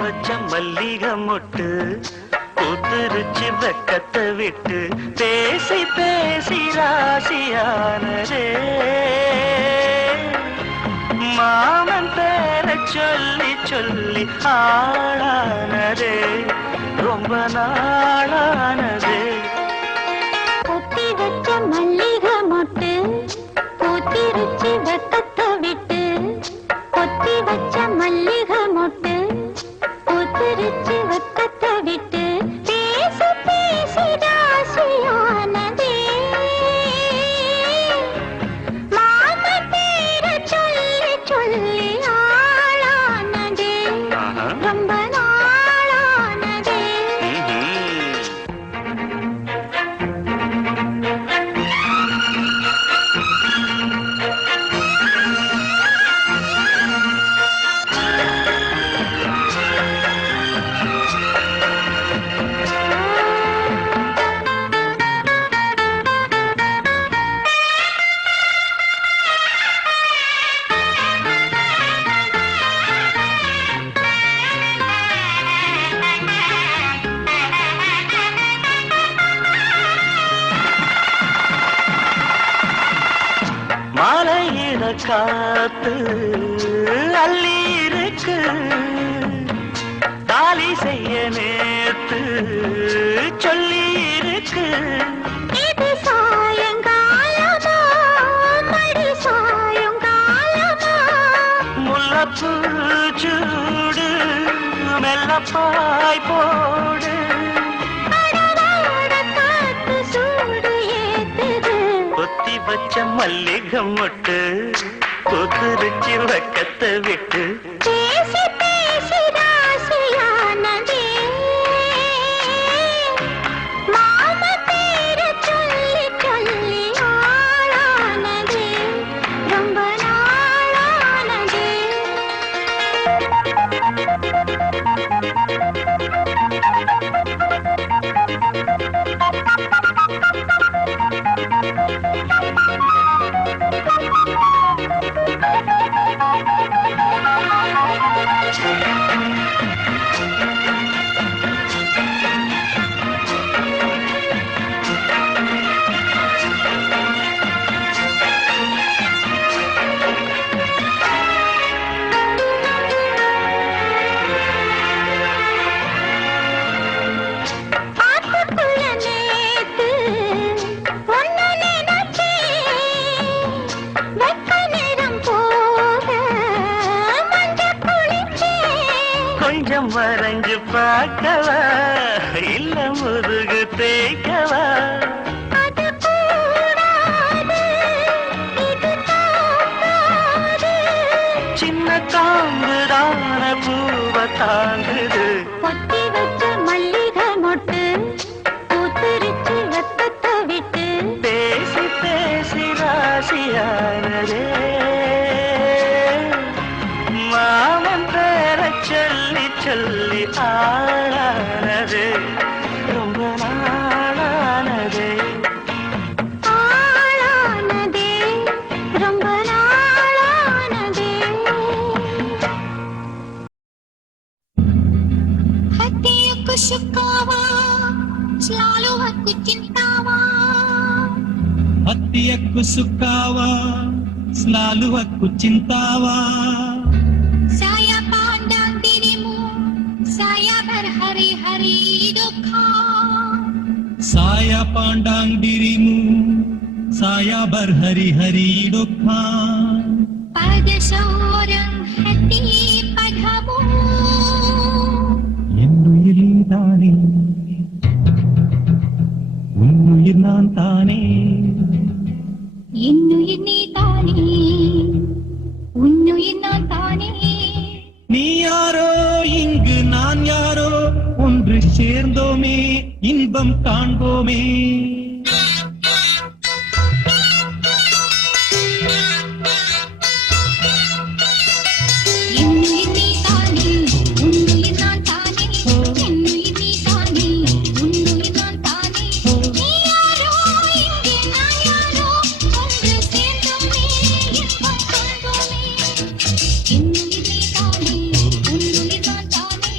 வச்ச மல்லிகை மொட்டு பூத்துருச்சு வெக்கத்தை விட்டு பேசி பேசி ராசியானதே மாமன் பேர சொல்லி சொல்லி ஆளானதே ரொம்ப நாளானதே கொத்தி வச்ச மல்லிகை மொட்டு பூத்திருச்சு வெக்கத்தை விட்டு கொத்தி வச்ச மல்லிகை மொட்டு பூத்திருச்சு வெக்கத்தை விட்டு பேசி பேசி ராசியானதே மாம பேர சொல்லி சொல்லி ஆளானதே ரொம்ப நாளானதே மாலையிட காத்து அள்ளி இருக்கு தாலி செய்ய நேத்து சொல்லி இருக்கு இது சாயங்காலமா மடி சாயங்காலமா முல்லப்பூ சூடு மெல்லப்பாய் போடு அடடட காத்து சூடு ஏத்துது கொத்தி வச்ச மல்லிகை மொட்டு பூத்துருச்சு வெக்கத்தை விட்டு பேசி பேசி ராசியானதே மாம பேர சொல்லி சொல்லி ஆளானதே ரொம்ப நாளானதே ஆத்துக்குள்ள நேத்து ஒன்னு நினைச்சேன் வெக்க நேரம் போக மஞ்ச குளிச்சேன் கொஞ்சம் வரைஞ்சு பார்க்கவா இல்ல முருகு தேய்க்கவா அது கூடாது இது தாங்காது சின்ன காம்புதான பூவ தாங்குது கொத்தி வச்ச மல்லிகை மொட்டு பூத்திருச்சு வெக்கத்தை விட்டு பேசி பேசி ராசியானதே மாமன் பேர சொல்லி சொல்லி ஆளானது ரொம்ப நாளானதே ஆளானதே ரொம்ப நாளானதே హత్యకు శుక్కావా స్లాలు హక్కు చింతావా హత్యకు సుక్కావా స్లాలు హక్కు చింతావా సాయ పాండాంగిరిము సాయ భర్ హరి హరి దుఃఖా సాయ పాండాంగిరిము సాయ బర్ హరి హరి డొఖా పదశౌరం హతి పదము என்னுயிர் தானே உன்னுயிர் நான் தானே இன்னுயிர் நீ தானே உன்னுயிர் நான் தானே நீ யாரோ இங்கு நான் யாரோ ஒன்று சேர்ந்தோமே இன்பம் காண்போமே இன்னுயிர் நீ தானே உன்னுயிர் நான் தானே இன்னுயிர் நீ தானே உன்னுயிர் நான் தானே நீ யாரோ இங்கே நான் யாரோ ஒன்று சேர்ந்தோமே இன்பம் காண்போமே இன்னுயிர் நீ தானே உன்னுயிர் நான் தானே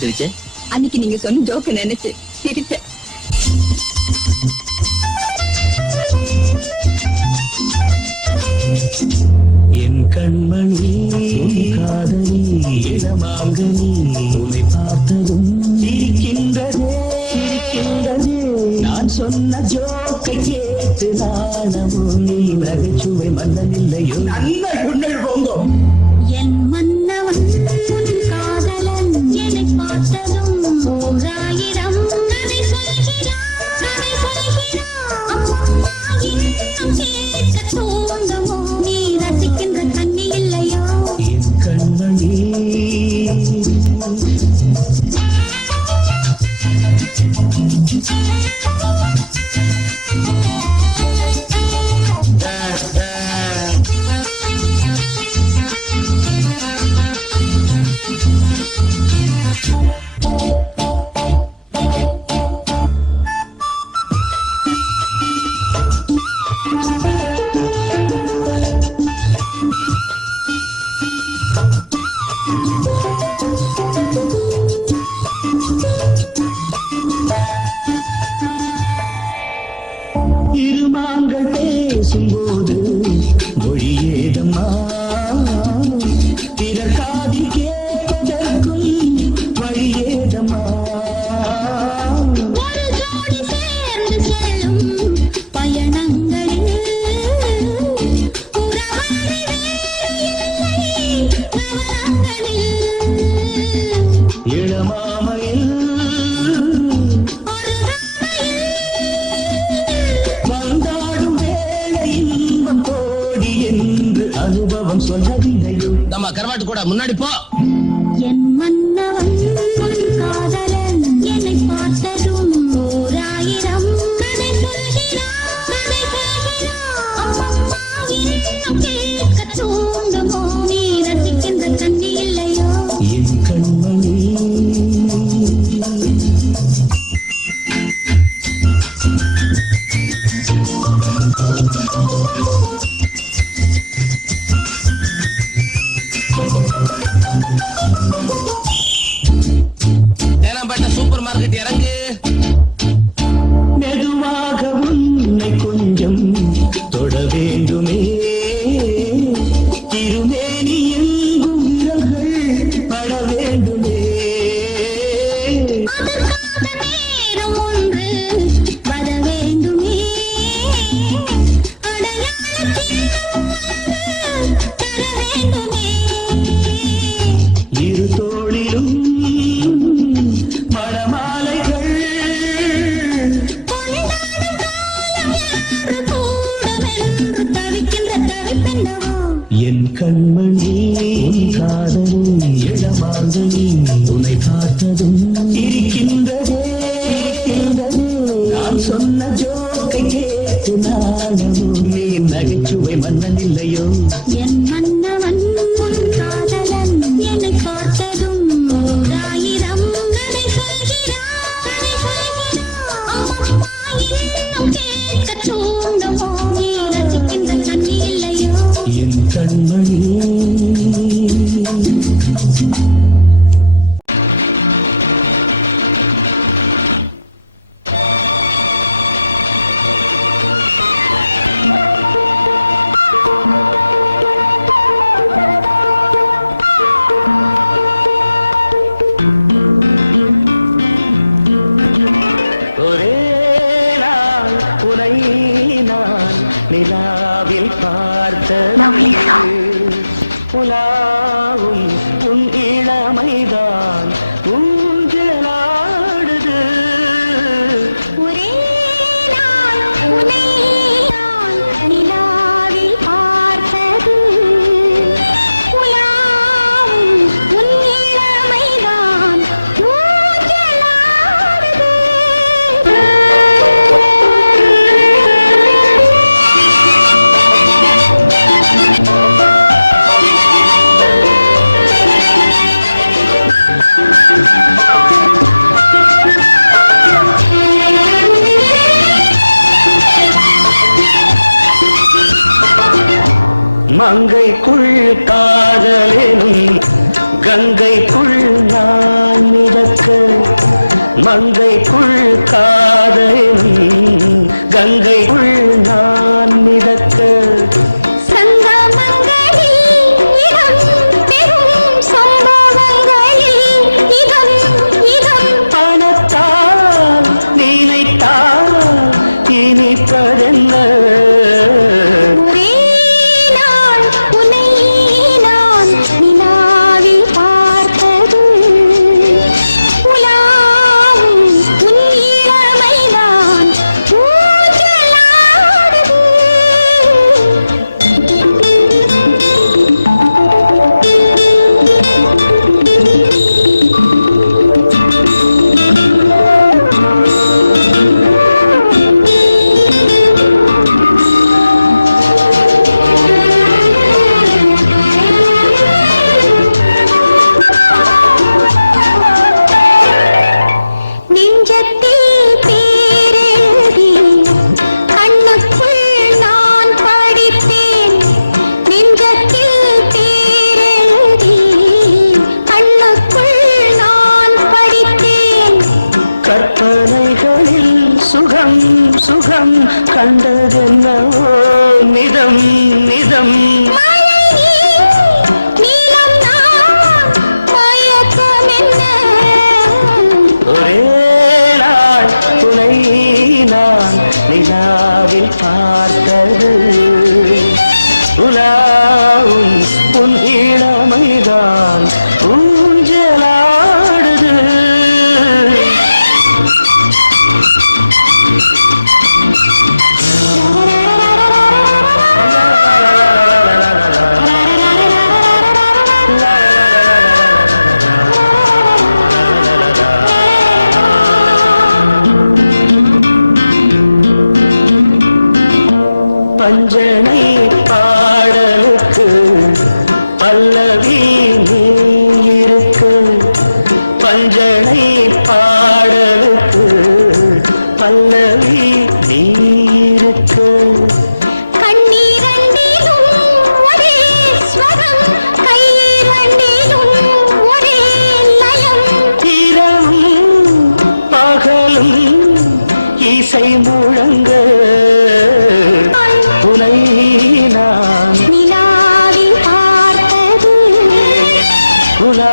சிரிச்ச? அன்னைக்கு நீங்க சொன்ன ஜோக்க நினைச்சு சிரிச்சேன். என் கண்மணி காதலி இளமாங்கனி உன்னை பார்த்ததும் சிரிக்கின்றதே சிரிக்கின்றதே. நான் சொன்ன ஜோக்கை கேட்டு நாணமும் நீ நகைச்சுவை மன்னனில்லையோ. நல்ல குண்டல் போங்கோ. என் மன்னவன் உன் காதலன் என்னை பார்த்ததும் ஓராயிரம் கதை சொல்கிறான் கதை சொல்கிறான். அம்மம்மா இன்னும் கேட்க தூண்டுமோ நீ ரசிக்கின்ற கண்ணி இல்லையோ. என் கண்மணி இருமாங்கள் பேசும்போது மொழியேதம்மா பிறர் காதில் கேட்பதற்கும் வழியேதம்மா. ஒரு ஜோடி சேர்ந்து செல்லும் பயணங்களில் உறவாடி வேறு இல்லை கவனங்களில். இளமாமையில் ஒரு ராமையில் வந்தாடும் வேளை இன்பம் கோடி என்று அனுபவம் சொல்லவில்லையோ. நம்ம கரவாட்டு கூட முன்னாடி போ. என் மன்னவன் உன் காதலன் என்னை பார்த்ததும் ஓராயிரம் கதை சொல்கிறான் கதை சொல்கிறான். அம்மம்மா இன்னும் கேட்க தூண்டுமோ நீ ரசிக்கின்ற கண்ணி இல்லையோ. என் கண்மணி தேனாம்பேட்டை சூப்பர் மார்க்கெட் இறங்கு. மெதுவாக உன்னை கொஞ்சம் தொட வேண்டுமே. திருமேனி எங்கும் விரல்கள் பட வேண்டுமே. அதற்காக நேரம் ஒன்று வர வேண்டுமே. அடையாளத்தில் தர வேண்டுமே. இரு தோளிலும் மணமாலைகள் கொண்டாடும் காலம் யாரு கூடவென்று தவிக்கின்ற தவிப்பென்னவோ. என் கண்மணி உன் காதலும் இளமாங்கனி உன்னை பார்த்ததும் இருக்கின்றதே இருக்கின்றதே. நான் சொன்ன ஜோக்கை கேட்டு நாணமும் நீ நகைச்சுவை மன்னனில்லையோ. என் மன்னவன் உன் காதலன் என்னை பார்த்ததும் ஓராயிரம் கதை சொல்கிறான் கதை சொல்கிறான். அம்மம்மா இன்னும் கேட்க தூண்டுமோ நீ ரசிக்கின்ற கண்ணி இல்லையோ. என் கண்மணி ஒரே நாள் உனை நான் நிலாவில் பார்த்தது புலாவும் உன் இளமைதான் ஊஞ்சலாடுது. ஒரே நாள் உன்னை நான் நிலாவில் பார்த்தது உலாவும் உன் இளமைதான் ஊஞ்சலாடுது. மங்கைக்குள் காதலினும் கங்கைக்குள் நான் மிதக்க மங்கைக்குள் காதலின் கங்கைக்குள் நான் மிதக்க சங்கமங்களில் இடம் பெறும் சம்பவங்களில் இதம் இதம் பணத்தால் நினைத்தால் இனிப்பதென்ன ஒரே நாள் உன்னை நான் நிலாவில் பார்த்தது உலாவும் உன் இளமைதான் ஊஞ்சலாடுது. நெஞ்சத்தில் பேரெழுதி கண்ணுக்குள் நான் படித்தேன். நெஞ்சத்தில் பேரெழுதி கண்ணுக்குள் நான் படித்தேன். கற்பனைகளில் சுகம் சுகம் கண்டதென்னவோ நிதம் நிதம் மழை நீலம் நான் மயக்கமென்ன ஒரே நாள் உனை நான் நிலாவில் பார்த்தது உலாவும் உன் இளமைதான் ஊஞ்சலாடுது பஞ்சனை பாடலுக்கு பல்லவி நீ இருக்கு பஞ்சனை பாடலுக்கு பல்லவி நீ இருக்கு கண்ணீரண்டிலும் ஒரே ஸ்வரம் கையிரண்டிலும் ஒரே லயம் இரவும் பகலும் இசை முழங்க உனை நான் நிலாவில் பார்த்தது உலா